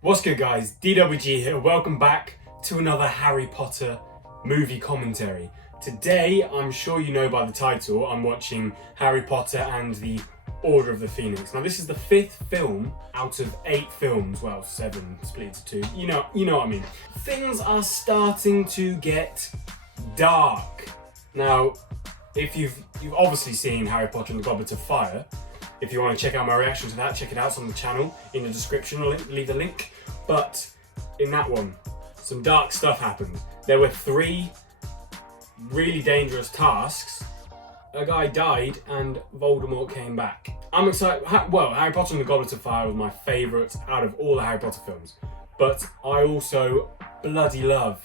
What's good guys, DWG here, welcome back to another Harry Potter movie commentary. Today, I'm sure you know by the title, I'm watching Harry Potter and the Order of the Phoenix. Now this is the 5th film out of 8 films, well 7 split into 2, you know what I mean. Things are starting to get dark. Now, if you've obviously seen Harry Potter and the Goblet of Fire. If you want to check out my reaction to that, check it out, it's on the channel, in the description, I'll leave the link. But in that one, some dark stuff happened. There were 3 really dangerous tasks. A guy died and Voldemort came back. I'm excited. Well, Harry Potter and the Goblet of Fire was my favourite out of all the Harry Potter films. But I also bloody love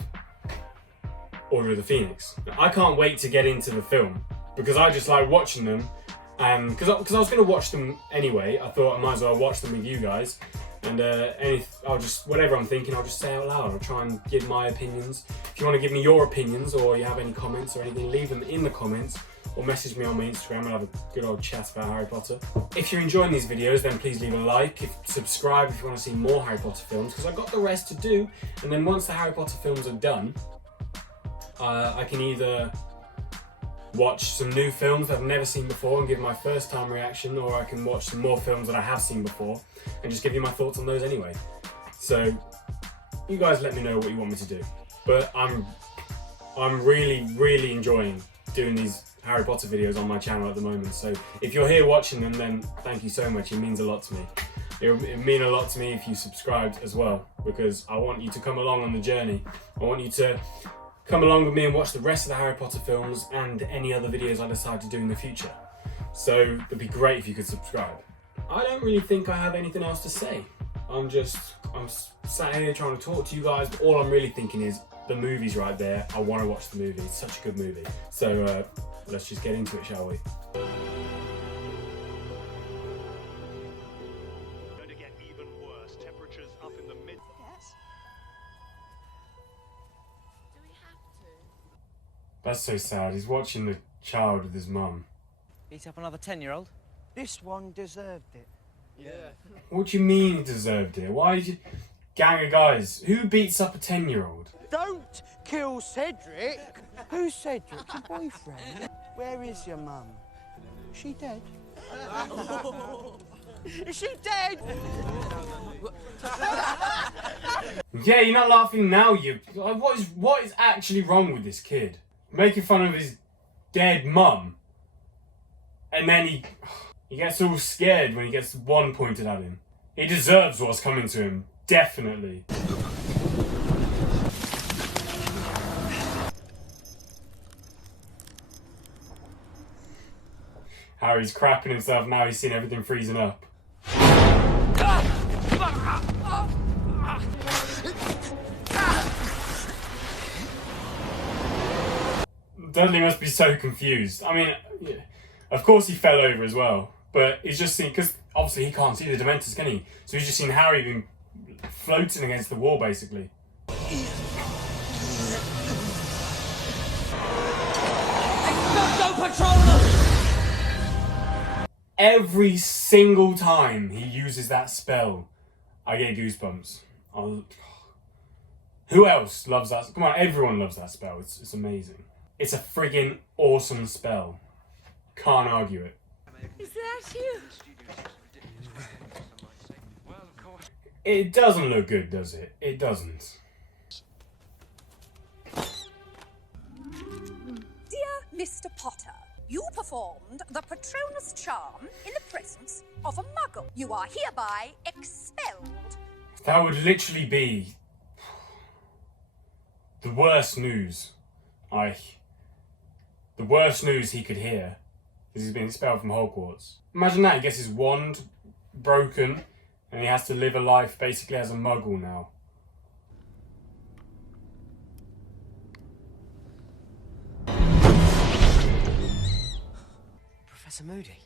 Order of the Phoenix. I can't wait to get into the film because I just like watching them. Because I was going to watch them anyway, I thought I might as well watch them with you guys. And whatever I'm thinking, I'll just say out loud. I'll try and give my opinions. If you want to give me your opinions or you have any comments or anything, leave them in the comments or message me on my Instagram. We'll have a good old chat about Harry Potter. If you're enjoying these videos, then please leave a like. Subscribe if you want to see more Harry Potter films, because I've got the rest to do. And then once the Harry Potter films are done, I can either watch some new films that I've never seen before and give my first time reaction, or I can watch some more films that I have seen before and just give you my thoughts on those anyway. So you guys let me know what you want me to do. But I'm really enjoying doing these Harry Potter videos on my channel at the moment. So if you're here watching them, then thank you so much. It means a lot to me. It would mean a lot to me if you subscribed as well, because I want you to come along on the journey. I want you to come along with me and watch the rest of the Harry Potter films and any other videos I decide to do in the future. So it'd be great if you could subscribe. I don't really think I have anything else to say. I'm sat here trying to talk to you guys, but all I'm really thinking is the movie's right there. I want to watch the movie. It's such a good movie. So let's just get into it, shall we? Going to get even worse. Temperatures up in the mid. Yes. Do we have to? That's so sad. He's watching the child with his mum. Beat up another 10-year-old? This one deserved it. Yeah. What do you mean he deserved it? Why did you... Gang of guys, who beats up a 10-year-old? Don't kill Cedric! Who's Cedric? Your boyfriend? Where is your mum? Is she dead? Is she dead? Yeah, you're not laughing now, you... What is actually wrong with this kid? Making fun of his dead mum. And then he gets all scared when he gets one pointed at him. He deserves what's coming to him. Definitely. Harry's crapping himself now, he's seen everything freezing up. Dudley must be so confused. I mean, yeah, of course he fell over as well, but he's just seen, because obviously he can't see the Dementors, can he? So he's just seen Harry being floating against the wall, basically. Every single time he uses that spell, I get goosebumps. Who else loves that? Come on, everyone loves that spell. It's amazing. It's a friggin' awesome spell. Can't argue it. Is that you? It doesn't look good, does it? It doesn't. Dear Mr. Potter, you performed the Patronus charm in the presence of a muggle. You are hereby expelled. That would literally be the worst news. The worst news he could hear is he's been expelled from Hogwarts. Imagine that, he gets his wand broken and he has to live a life basically as a muggle now. Professor Moody?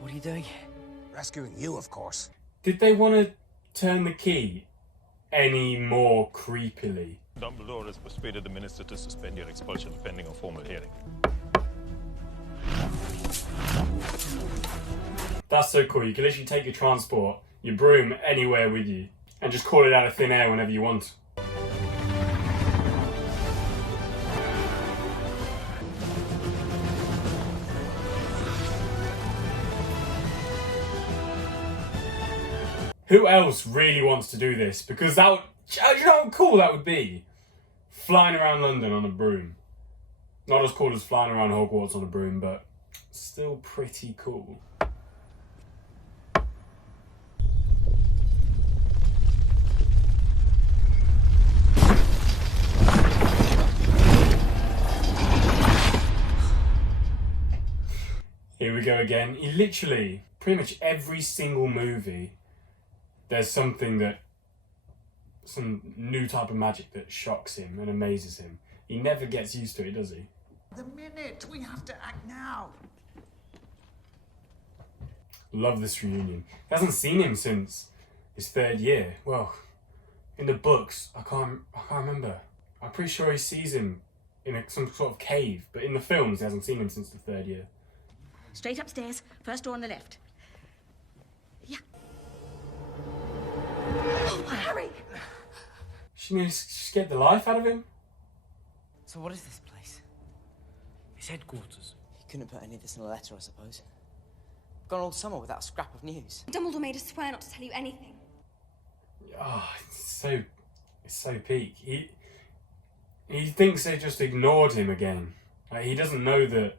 What are you doing here? Rescuing you, of course. Did they want to turn the key any more creepily? Dumbledore has persuaded the minister to suspend your expulsion pending a formal hearing. That's so cool. You can literally take your transport, your broom, anywhere with you. and just call it out of thin air whenever you want. Who else really wants to do this? Because that would, you know how cool that would be? Flying around London on a broom. Not as cool as flying around Hogwarts on a broom, but still pretty cool. Here we go again. He literally, pretty much every single movie, there's something that, some new type of magic that shocks him and amazes him. He never gets used to it, does he? The minute! We have to act now! Love this reunion. He hasn't seen him since his 3rd year. Well, in the books, I can't remember. I'm pretty sure he sees him in some sort of cave, but in the films, he hasn't seen him since the 3rd year. Straight upstairs, first door on the left. Yeah. Oh, Harry! She nearly scared the life out of him. So what is this place? It's headquarters. You couldn't put any of this in a letter, I suppose. Gone all summer without a scrap of news. Dumbledore made us swear not to tell you anything. Oh, it's so peak. He thinks they just ignored him again. Like, he doesn't know that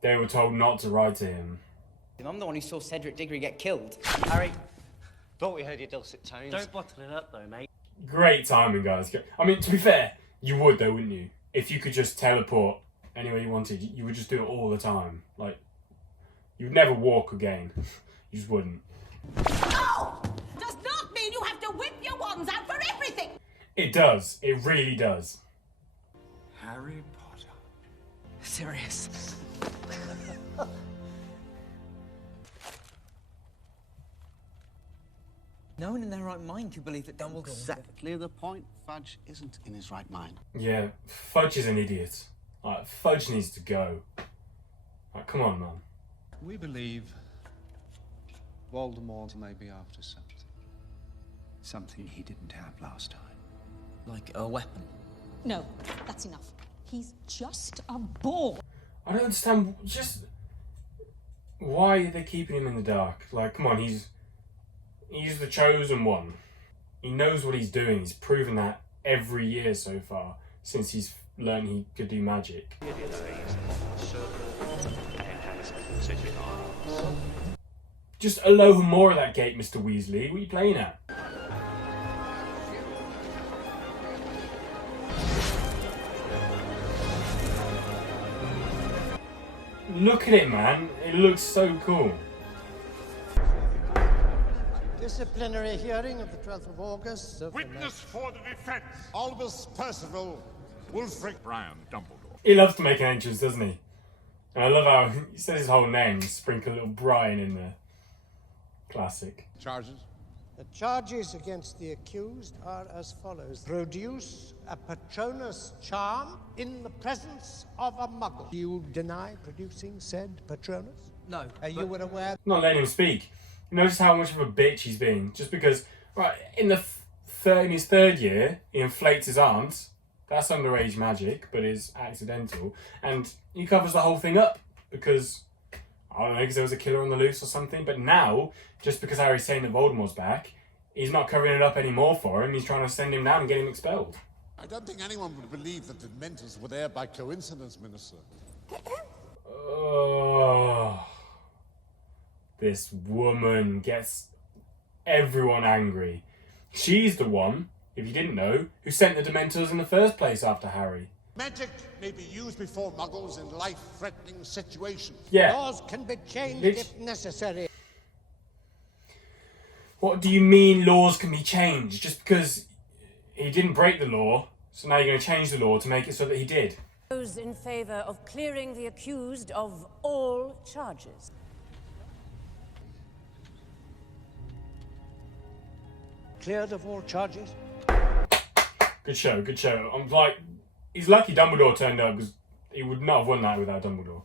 they were told not to write to him. I'm the one who saw Cedric Diggory get killed. Harry, thought we heard your dulcet tones. Don't bottle it up though, mate. Great timing, guys. I mean, to be fair, you would though, wouldn't you? If you could just teleport anywhere you wanted, you would just do it all the time. Like, you'd never walk again. You just wouldn't. No! Does not mean you have to whip your wands out for everything! It does. It really does. Harry Potter. Serious. No one in their right mind could believe that Dumbledore... Exactly the point. Fudge isn't in his right mind. Yeah, Fudge is an idiot. Like, Fudge needs to go. Like, come on, man. We believe Voldemort may be after something. Something he didn't have last time. Like a weapon. No, that's enough. He's just a bore. I don't understand just why are they keeping him in the dark? Like, come on, he's the chosen one. He knows what he's doing. He's proven that every year so far since he's learned he could do magic. Just allow him more at that gate, Mr. Weasley. What are you playing at? Look at it, man. It looks so cool. Disciplinary hearing of the 12th of August. Witness for the defense. Albus Percival, Wulfric Brown, Dumbledore. He loves to make an entrance, doesn't he? And I love how he says his whole name, sprinkle a little Brian in there. Classic. Charges? The charges against the accused are as follows. Produce a Patronus charm in the presence of a muggle. Do you deny producing said Patronus? No. You were aware? Not letting him speak. You notice how much of a bitch he's being. Just because, right, in his 3rd year, he inflates his arms. That's underage magic, but is accidental. And he covers the whole thing up because, I don't know, because there was a killer on the loose or something. But now, just because Harry's saying that Voldemort's back, he's not covering it up anymore for him. He's trying to send him down and get him expelled. I don't think anyone would believe that the Dementors were there by coincidence, Minister. Oh, this woman gets everyone angry. She's the one, if you didn't know, who sent the Dementors in the first place after Harry. Magic may be used before muggles in life-threatening situations. Yeah. Laws can be changed if necessary. What do you mean laws can be changed? Just because he didn't break the law, so now you're going to change the law to make it so that he did? Those in favour of clearing the accused of all charges. Cleared of all charges? Good show, good show. I'm like, he's lucky Dumbledore turned up because he would not have won that without Dumbledore.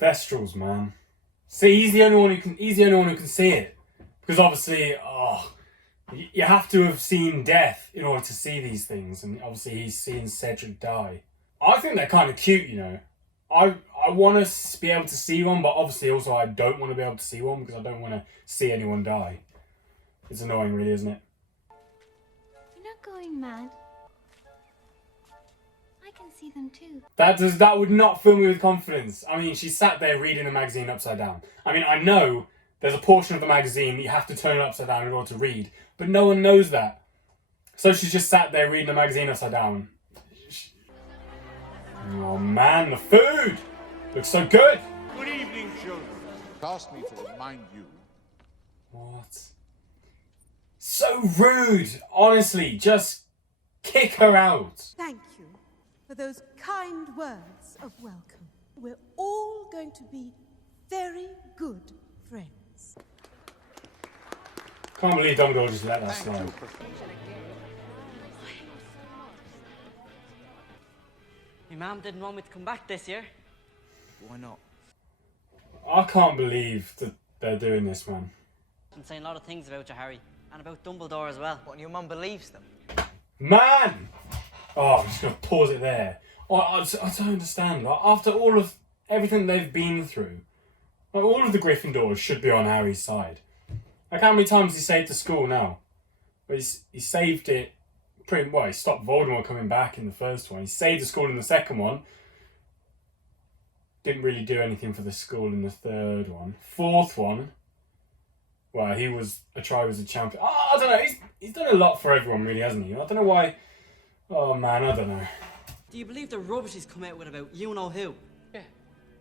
Thestrals, man. See, he's the only one who can see it. Because obviously, you have to have seen death in order to see these things. And obviously he's seen Cedric die. I think they're kind of cute, you know. I want to be able to see one, but obviously also I don't want to be able to see one because I don't want to see anyone die. It's annoying, really, isn't it? You're not going mad. I can see them too. That would not fill me with confidence. I mean, she sat there reading the magazine upside down. I mean, I know there's a portion of the magazine that you have to turn it upside down in order to read, but no one knows that. So she's just sat there reading the magazine upside down. Oh man, the food looks so good. Good evening, children. Asked me to remind you. What? So rude. Honestly, just kick her out. Thank you for those kind words of welcome. We're all going to be very good friends. Can't believe Dumbledore just let that slide. Your mum didn't want me to come back this year. Why not? I can't believe that they're doing this, man. I'm saying a lot of things about you, Harry. And about Dumbledore as well. What, and your mum believes them? Man! Oh, I'm just going to pause it there. I don't understand. After all of everything they've been through, all of the Gryffindors should be on Harry's side. Like, how many times he saved the school now? He saved it pretty well. He stopped Voldemort coming back in the first one. He saved the school in the second one. Didn't really do anything for the school in the third one. Fourth one, well, he was a champion. Oh, I don't know. He's done a lot for everyone, really, hasn't he? I don't know why. Oh man, I don't know. Do you believe the rubbish he's come out with about you know who? Yeah,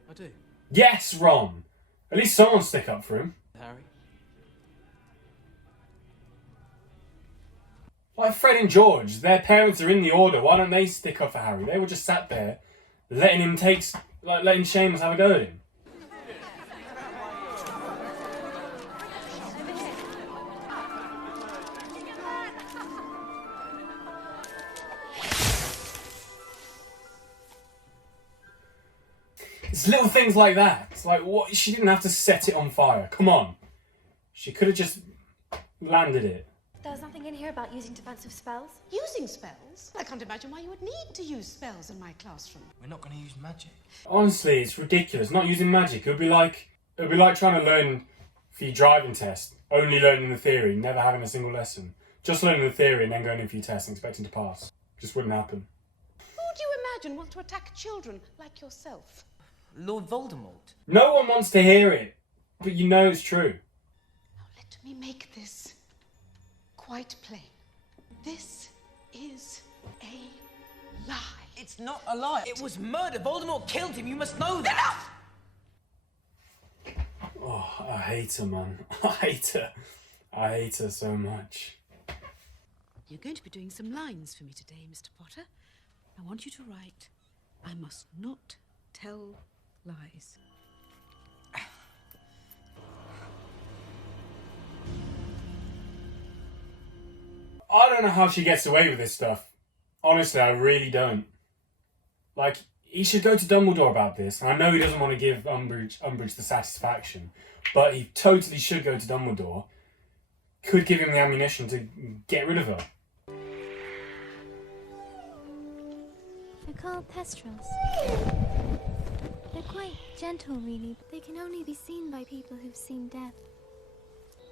I do. Yes, Ron. At least someone stick up for him. Harry. Like Fred and George, their parents are in the Order. Why don't they stick up for Harry? They were just sat there, letting Seamus have a go at him. It's little things like that. It's like, what? She didn't have to set it on fire. Come on. She could have just landed it. There's nothing in here about using defensive spells. Using spells? I can't imagine why you would need to use spells in my classroom. We're not going to use magic. Honestly, it's ridiculous. Not using magic. It would be like trying to learn for your driving test, only learning the theory, never having a single lesson. Just learning the theory and then going in for your test and expecting to pass. Just wouldn't happen. Who do you imagine wants to attack children like yourself? Lord Voldemort. No one wants to hear it, but you know it's true. Now let me make this quite plain. This is a lie. It's not a lie. It was murder. Voldemort killed him. You must know that. Oh, I hate her, man. I hate her. I hate her so much. You're going to be doing some lines for me today, Mr. Potter. I want you to write, I must not tell lies. I don't know how she gets away with this stuff. Honestly, I really don't. Like, he should go to Dumbledore about this. And I know he doesn't want to give Umbridge the satisfaction, but he totally should go to Dumbledore. Could give him the ammunition to get rid of her. They're called Thestrals. They're quite gentle, really, but they can only be seen by people who've seen death.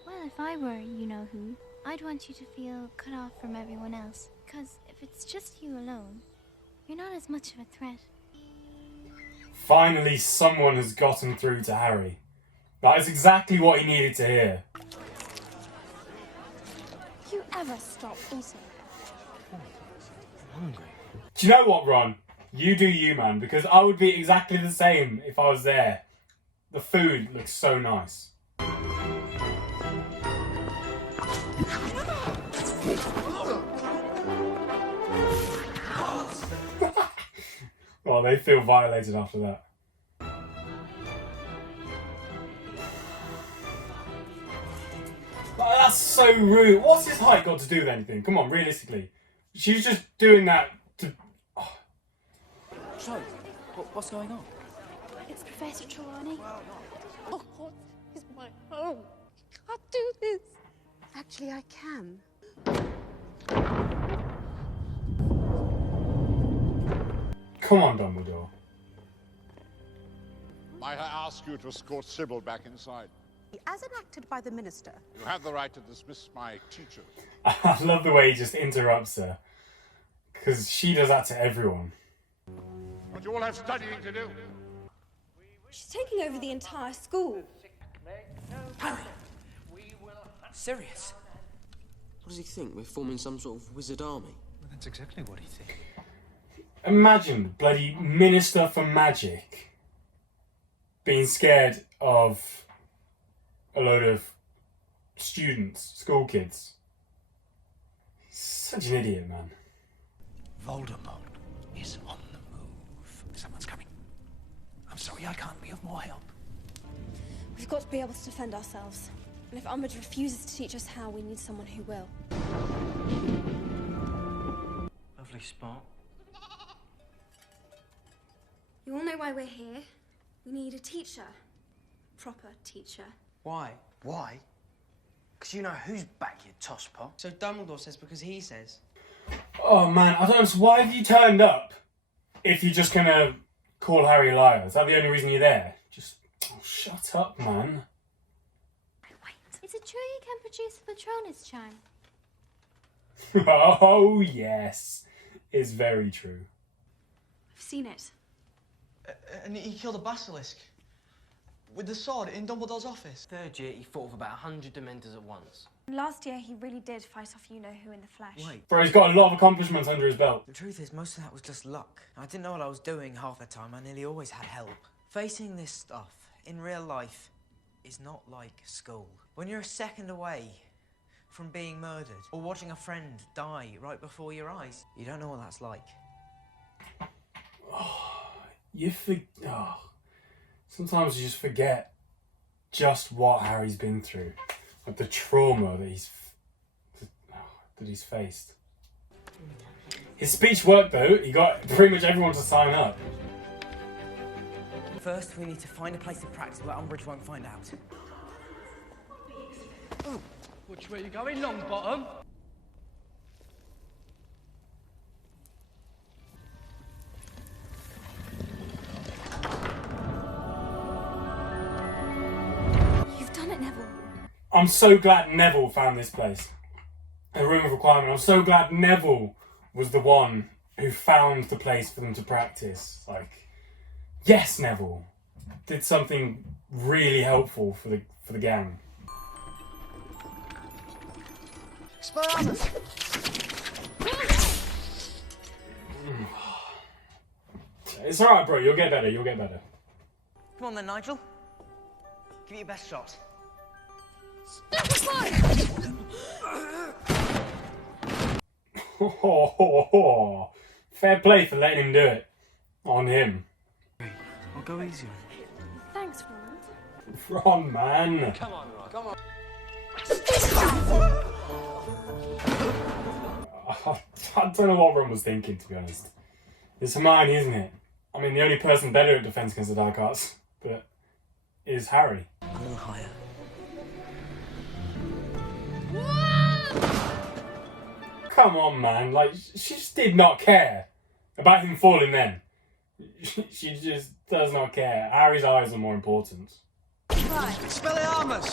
Well, if I were you-know-who, I'd want you to feel cut off from everyone else. Because if it's just you alone, you're not as much of a threat. Finally, someone has gotten through to Harry. That is exactly what he needed to hear. You ever stop eating? I'm hungry. Do you know what, Ron? You do you, man, because I would be exactly the same if I was there. The food looks so nice. Well, they feel violated after that. Oh, that's so rude. What's his height got to do with anything? Come on, realistically. She's just doing that to... So, what's going on? It's Professor Trelawney. Hogwarts is my home. You can't do this. Actually, I can. Come on, Dumbledore. Might I ask you to escort Sybil back inside? As enacted by the minister. You have the right to dismiss my teachers. I love the way he just interrupts her. Because she does that to everyone. But you all have studying to do. She's taking over the entire school. Harry! Sirius? What does he think? We're forming some sort of wizard army? Well, that's exactly what he thinks. Imagine the bloody Minister for Magic being scared of a load of students, school kids. He's such an idiot, man. Voldemort is on the move. Someone's coming. I'm sorry I can't be of more help. We've got to be able to defend ourselves. And if Umbridge refuses to teach us how, we need someone who will. Lovely spot. You all know why we're here. We need a teacher. Proper teacher. Why? Why? Because you know who's back, you tosspot. So Dumbledore says because he says. Oh man, I don't know. So why have you turned up if you're just gonna call Harry a liar? Is that the only reason you're there? Just shut up, man. Is it true you can produce a Patronus charm? Oh yes, it's very true. I've seen it. And he killed a basilisk. With the sword in Dumbledore's office. Third year, he fought with about 100 Dementors at once. Last year, he really did fight off you-know-who in the flesh. Wait. Bro, he's got a lot of accomplishments under his belt. The truth is, most of that was just luck. I didn't know what I was doing half the time. I nearly always had help. Facing this stuff in real life is not like school. When you're a second away from being murdered or watching a friend die right before your eyes, you don't know what that's like. Sometimes you just forget just what Harry's been through, like the trauma that he's faced. His speech worked though. He got pretty much everyone to sign up. First, we need to find a place of practice where Umbridge won't find out. Oh, which way are you going, Longbottom? I'm so glad Neville found this place. The Room of Requirement. I'm so glad Neville was the one who found the place for them to practice. Like, yes, Neville did something really helpful for the gang. Expelliarmus! It's alright, bro. You'll get better. You'll get better. Come on then, Nigel. Give it your best shot. Fair play for letting him do it. On him. I'll go easy. Thanks, Ron. Ron, man. Come on, Ron. Come on. I don't know what Ron was thinking, to be honest. It's Hermione, isn't it? I mean, the only person better at defense against the dark arts, but is Harry. A little higher. Come on, man. Like, she just did not care about him falling then. She just does not care. Harry's eyes are more important. Right. Expelliarmus!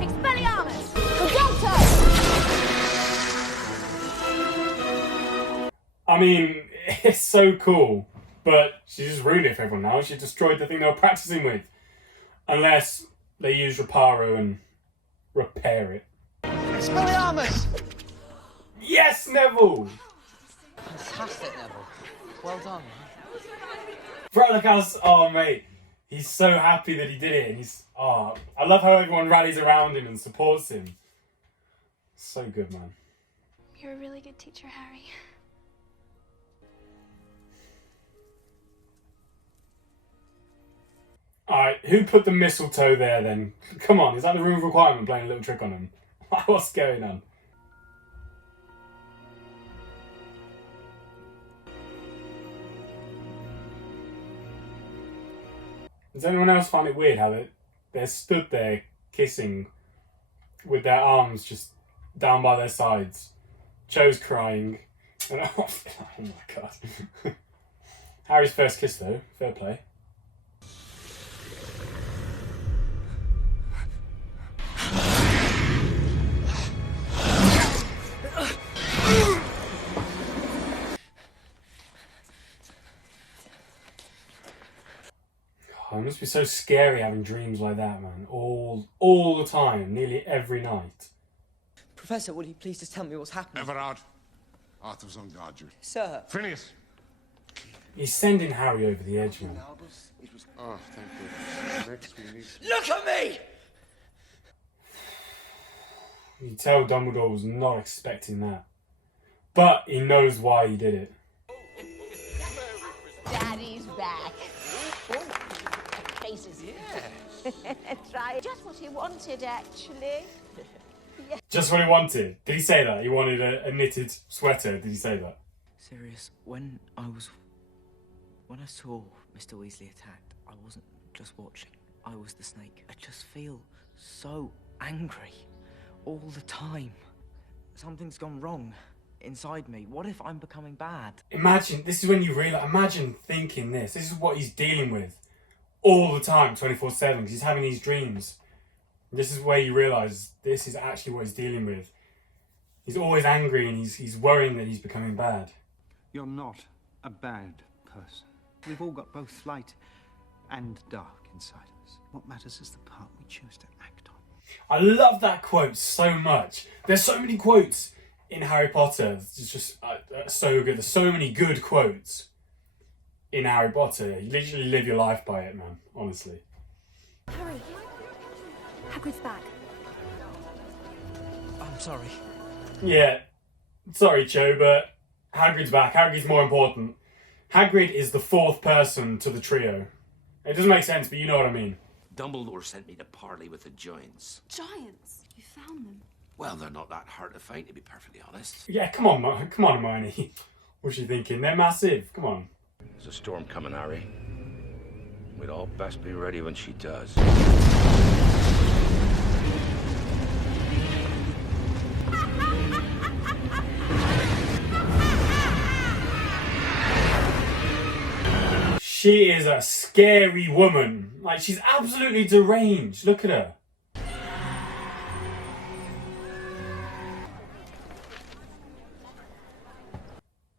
Expelliarmus! I mean, it's so cool, but she's just ruined it for everyone now. She destroyed the thing they were practicing with. Unless they use Reparo and repair it. Expelliarmus! Yes, Neville! Fantastic, Neville. Well done. Bro, look how... Oh, mate. He's so happy that he did it. And he's... Oh, I love how everyone rallies around him and supports him. So good, man. You're a really good teacher, Harry. Alright, who put the mistletoe there then? Come on, is that the Room of Requirement playing a little trick on him? What's going on? Does anyone else find it weird how they're stood there kissing with their arms just down by their sides? Jo's crying. And oh my god. Harry's first kiss though, fair play. Oh, it must be so scary having dreams like that, man. All the time, nearly every night. Professor, will you please just tell me what's happening? Everard, Arthur's on guard duty. Sir. Phineas. He's sending Harry over the edge, man. Oh, thank goodness. Next we need... Look at me! You can tell Dumbledore was not expecting that. But he knows why he did it. Daddy's back. Faces. Yeah. Try just what he wanted, actually. Yeah. Just what he wanted. Did he say that? He wanted a knitted sweater. Did he say that? Serious, when I saw Mr. Weasley attacked, I wasn't just watching. I was the snake. I just feel so angry all the time. Something's gone wrong inside me. What if I'm becoming bad? Imagine, this is when you realise, imagine thinking this. This is what he's dealing with all the time, 24/7, because he's having these dreams. This is where you realise this is actually what he's dealing with. He's always angry and he's worrying that he's becoming bad. You're not a bad person. We've all got both light and dark inside us. What matters is the part we choose to act on. I love that quote so much. There's so many quotes in Harry Potter. It's just so good. There's so many good quotes in Harry Potter. You literally live your life by it, man. Honestly. Harry, Hagrid's back. I'm sorry. Yeah. Sorry, Cho, but Hagrid's back. Hagrid's more important. Hagrid is the fourth person to the trio. It doesn't make sense, but you know what I mean. Dumbledore sent me to parley with the giants. Giants? You found them? Well, they're not that hard to fight, to be perfectly honest. Yeah, come on, Hermione. What's she thinking? They're massive. Come on. There's a storm coming, Harry. We'd all best be ready when she does. She is a scary woman. Like, she's absolutely deranged. Look at her.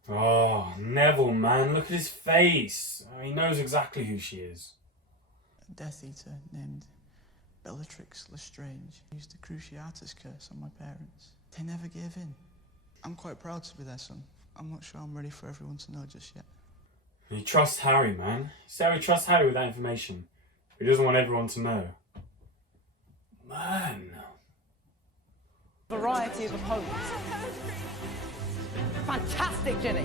Oh, Neville, man. Look at his face. He knows exactly who she is. A Death Eater named Bellatrix Lestrange used the Cruciatus curse on my parents. They never gave in. I'm quite proud to be their son. I'm not sure I'm ready for everyone to know just yet. He trusts Harry, man. So he trusts Harry with that information. He doesn't want everyone to know. Man. Variety of opponents. Fantastic, Ginny!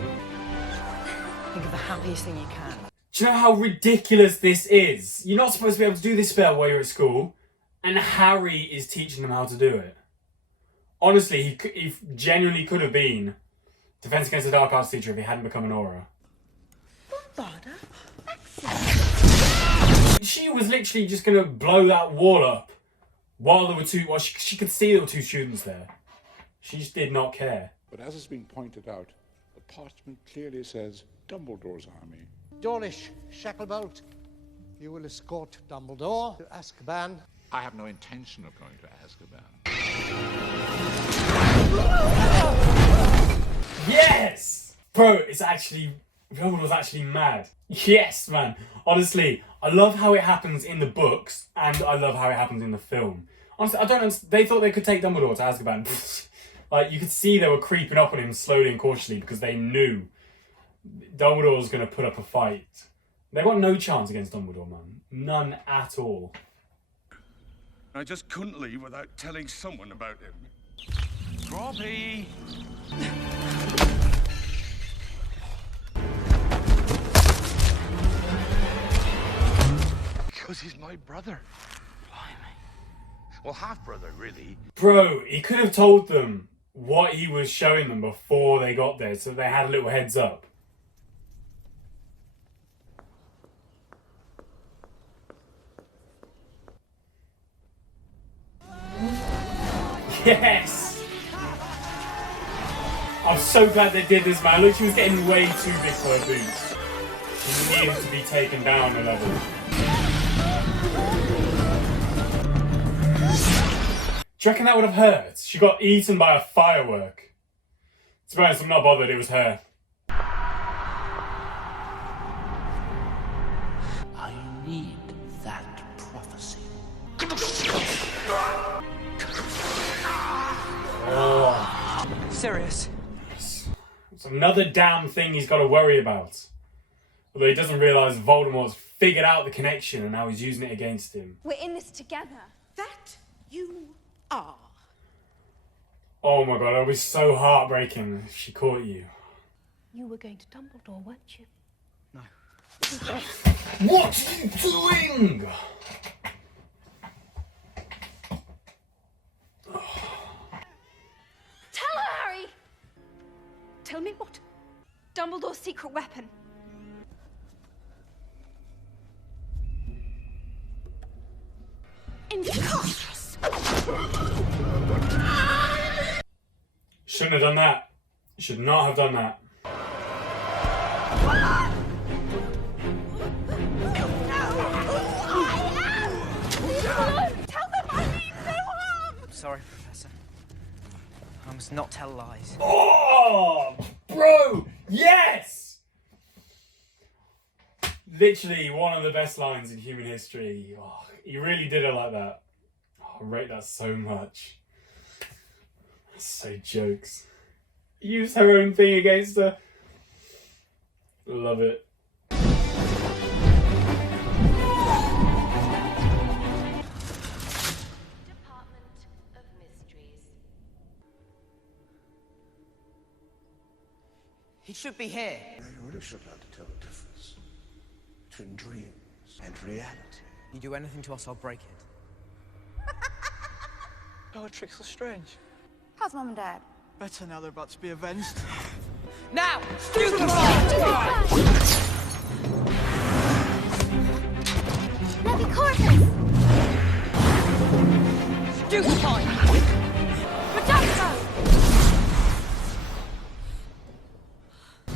Think of the happiest thing you can. Do you know how ridiculous this is? You're not supposed to be able to do this spell while you're at school, and Harry is teaching them how to do it. Honestly, he genuinely could have been Defense Against the Dark Arts teacher if he hadn't become an Auror. She was literally just going to blow that wall up while there were two... Well, she could see there were two students there. She just did not care. But as has been pointed out, the parchment clearly says Dumbledore's army. Dawlish, Shacklebolt, you will escort Dumbledore to Azkaban. I have no intention of going to Azkaban. Yes! Bro, it's actually... Dumbledore's actually mad. Yes, man. Honestly, I love how it happens in the books, and I love how it happens in the film. Honestly, I don't understand. They thought they could take Dumbledore to Azkaban. Like, you could see they were creeping up on him slowly and cautiously because they knew Dumbledore was going to put up a fight. They got no chance against Dumbledore, man. None at all. I just couldn't leave without telling someone about him. Robbie! Because he's my brother. Blimey. Well, half-brother, really. Bro, he could have told them what he was showing them before they got there, so they had a little heads up. Yes! I'm so glad they did this, man. Look, she was getting way too big for her boots. She needed to be taken down a level. Do you reckon that would have hurt? She got eaten by a firework. To be honest, I'm not bothered, it was her. I need that prophecy. Oh. Serious? It's another damn thing he's got to worry about. Although he doesn't realise Voldemort's figured out the connection and now he's using it against him. We're in this together. That you are. Oh my god, it would be so heartbreaking if she caught you. You were going to Dumbledore, weren't you? No. What are you doing? Tell her, Harry! Tell me what? Dumbledore's secret weapon. Incautious! Shouldn't have done that. Should not have done that. Tell them I mean no harm! Sorry, Professor. I must not tell lies. Oh, bro, yes! Literally one of the best lines in human history. Oh, he really did it like that. Oh, I rate that so much. That's so jokes. Use her own thing against her. Love it. He should be here. You really should learn to tell the difference between dreams and reality. You do anything to us, I'll break it. Bellatrix Lestrange. How's Mum and Dad? Better now they're about to be avenged. Now! Levicorpus! Stupefy! Reducto!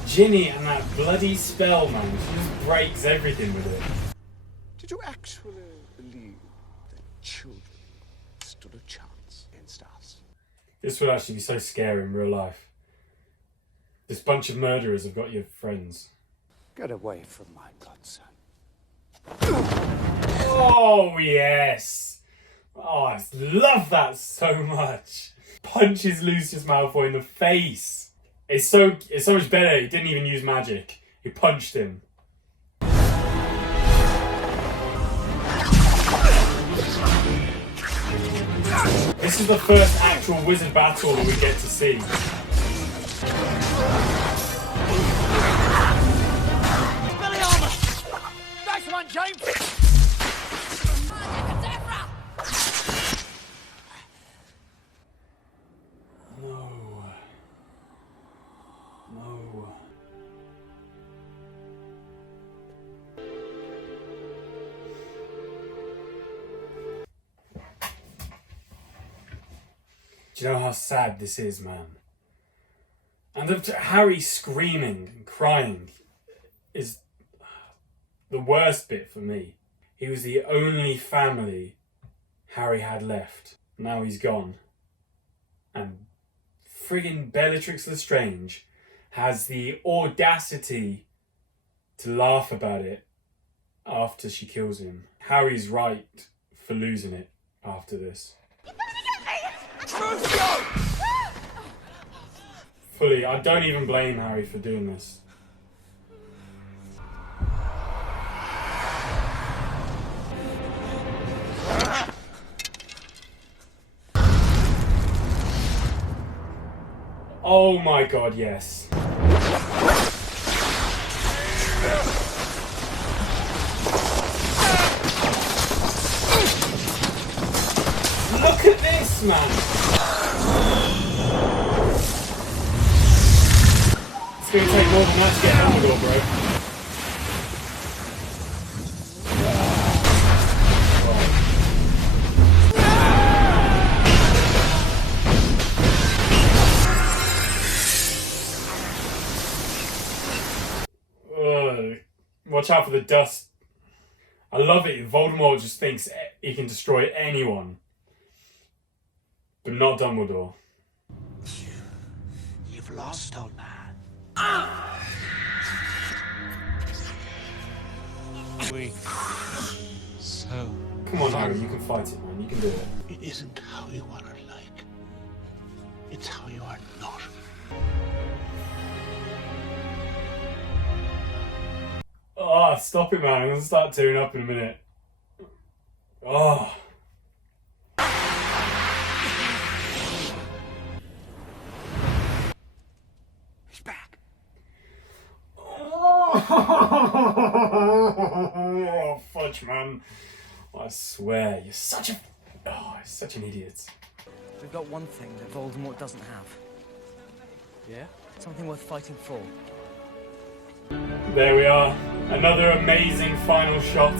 Ginny and that bloody spell, man. She just breaks everything with it. Did you actually believe that children stood a chance against us? This would actually be so scary in real life. This bunch of murderers have got your friends. Get away from my godson. Oh, yes! Oh, I love that so much. Punches Lucius Malfoy in the face. It's so much better. He didn't even use magic. He punched him. This is the first actual wizard battle that we get to see. Nice one, James! No. No. Do you know how sad this is, man? And Harry screaming and crying is the worst bit for me. He was the only family Harry had left. Now he's gone. And friggin' Bellatrix Lestrange has the audacity to laugh about it after she kills him. Harry's right for losing it after this. Fully, I don't even blame Harry for doing this. Oh my god, yes. Look at this, man! It's gonna take more than that to get Dumbledore, bro. Watch out for the dust. I love it. Voldemort just thinks he can destroy anyone. But not Dumbledore. You've lost, old man. So... Come on, Harry, you can fight it, man. You can do it. It isn't how you are like. It's how you are not. Oh, stop it, man. I'm going to start tearing up in a minute. Oh. He's back. Oh, fudge, man. I swear, you're such a... Oh, you're such an idiot. We've got one thing that Voldemort doesn't have. Yeah? Something worth fighting for. There we are. Another amazing final shot.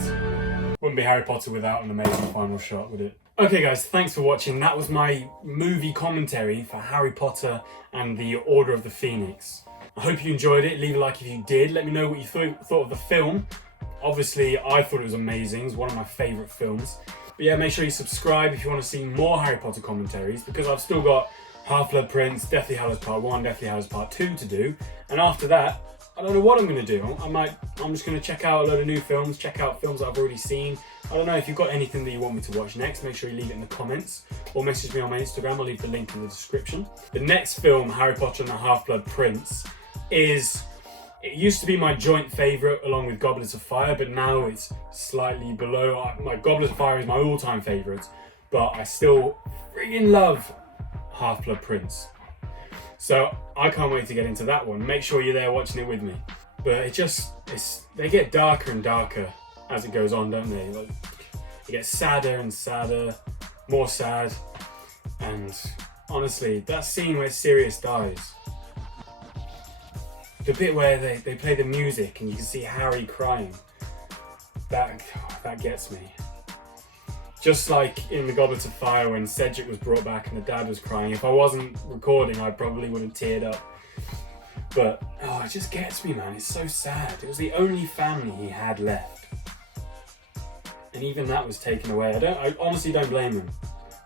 Wouldn't be Harry Potter without an amazing final shot, would it? Okay guys, thanks for watching. That was my movie commentary for Harry Potter and the Order of the Phoenix. I hope you enjoyed it. Leave a like if you did. Let me know what you thought of the film. Obviously, I thought it was amazing. It's one of my favourite films. But yeah, make sure you subscribe if you want to see more Harry Potter commentaries, because I've still got Half-Blood Prince, Deathly Hallows Part 1, Deathly Hallows Part 2 to do. And after that, I don't know what I'm going to do. I'm just going to check out a load of new films, check out films that I've already seen. I don't know, if you've got anything that you want me to watch next, make sure you leave it in the comments or message me on my Instagram. I'll leave the link in the description. The next film, Harry Potter and the Half-Blood Prince, it used to be my joint favourite along with Goblet of Fire, but now it's slightly below. My Goblet of Fire is my all-time favourite, but I still friggin' love Half-Blood Prince. So I can't wait to get into that one. Make sure you're there watching it with me. But they get darker and darker as it goes on, don't they? Like, it gets sadder and sadder, more sad. And honestly, that scene where Sirius dies, the bit where they play the music and you can see Harry crying, that gets me. Just like in the Goblet of Fire when Cedric was brought back and the dad was crying. If I wasn't recording, I probably would have teared up. But, oh, it just gets me, man. It's so sad. It was the only family he had left. And even that was taken away. I honestly don't blame him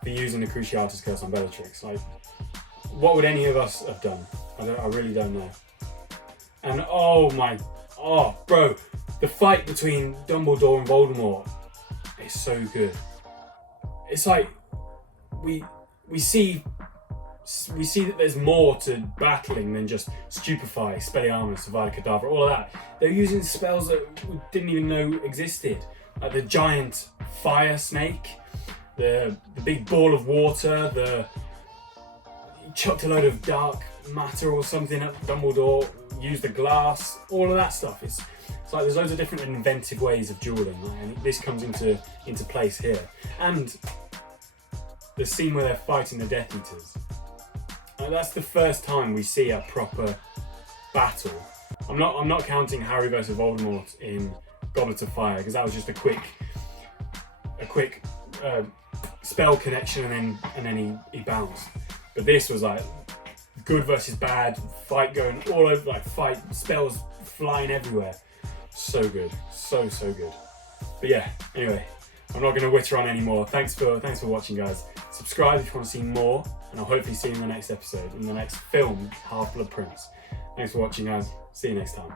for using the Cruciatus Curse on Bellatrix. Like, what would any of us have done? I really don't know. And bro, the fight between Dumbledore and Voldemort is so good. It's like we see that there's more to battling than just Stupefy, Expelliarmus, Avada Kedavra, all of that. They're using spells that we didn't even know existed, like the giant fire snake, the big ball of water, he chucked a load of dark matter or something at Dumbledore, used the glass, all of that stuff. It's like there's loads of different inventive ways of dueling, and this comes into place here. And the scene where they're fighting the Death Eaters, that's the first time we see a proper battle. I'm not counting Harry versus Voldemort in Goblet of Fire, because that was just a quick spell connection and then he bounced. But this was like good versus bad, fight going all over, like spells flying everywhere. So good, so good. But yeah, anyway, I'm not going to witter on anymore. Thanks for watching, guys. Subscribe if you want to see more, and I'll hopefully see you in the next episode, in the next film, Half-Blood Prince. Thanks for watching, guys. See you next time.